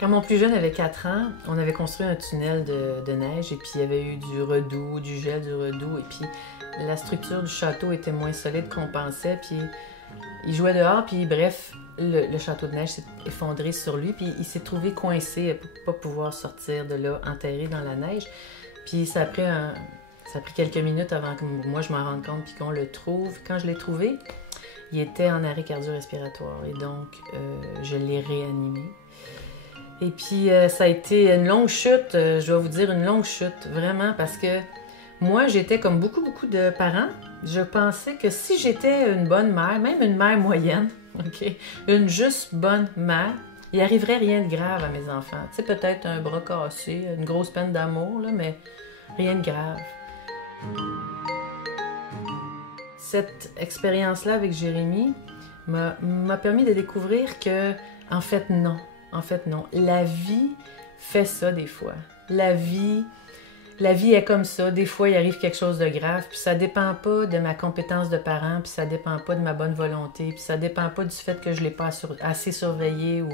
Quand mon plus jeune avait 4 ans, on avait construit un tunnel de neige et puis il y avait eu du redoux, du gel, du redoux et puis la structure du château était moins solide qu'on pensait puis il jouait dehors puis bref, le château de neige s'est effondré sur lui puis il s'est trouvé coincé pour pas pouvoir sortir de là, enterré dans la neige. Puis ça a pris quelques minutes avant que moi je m'en rende compte puis qu'on le trouve. Quand je l'ai trouvé, il était en arrêt cardio-respiratoire et donc je l'ai réanimé. Et puis, ça a été une longue chute, je vais vous dire une longue chute, vraiment, parce que moi, j'étais comme beaucoup de parents. Je pensais que si j'étais une bonne mère, même une mère moyenne, OK, une juste bonne mère, il arriverait rien de grave à mes enfants. Tu sais, peut-être un bras cassé, une grosse peine d'amour, là, mais rien de grave. Cette expérience-là avec Jérémy m'a permis de découvrir que, en fait, non. En fait, non. La vie fait ça des fois. La vie est comme ça. Des fois, il arrive quelque chose de grave, puis ça dépend pas de ma compétence de parent, puis ça dépend pas de ma bonne volonté, puis ça dépend pas du fait que je l'ai pas assez surveillé.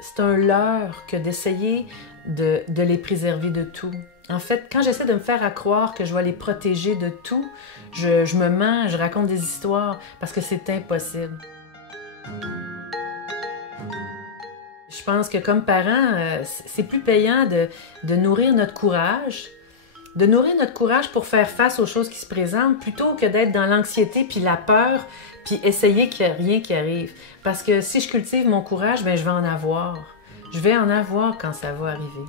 C'est un leurre que d'essayer de les préserver de tout. En fait, quand j'essaie de me faire croire que je vais les protéger de tout, je me mens, je raconte des histoires, parce que c'est impossible. Je pense que comme parents, c'est plus payant de nourrir notre courage, pour faire face aux choses qui se présentent, plutôt que d'être dans l'anxiété puis la peur, puis essayer qu'il n'y ait rien qui arrive. Parce que si je cultive mon courage, bien, je vais en avoir. Je vais en avoir quand ça va arriver.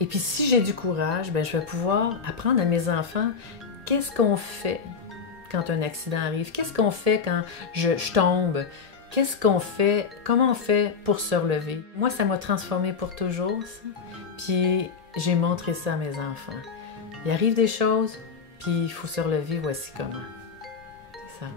Et puis si j'ai du courage, bien, je vais pouvoir apprendre à mes enfants qu'est-ce qu'on fait quand un accident arrive, qu'est-ce qu'on fait quand je tombe. Qu'est-ce qu'on fait? Comment on fait pour se relever? Moi, ça m'a transformée pour toujours, ça. Puis j'ai montré ça à mes enfants. Il arrive des choses, puis il faut se relever, voici comment. C'est ça.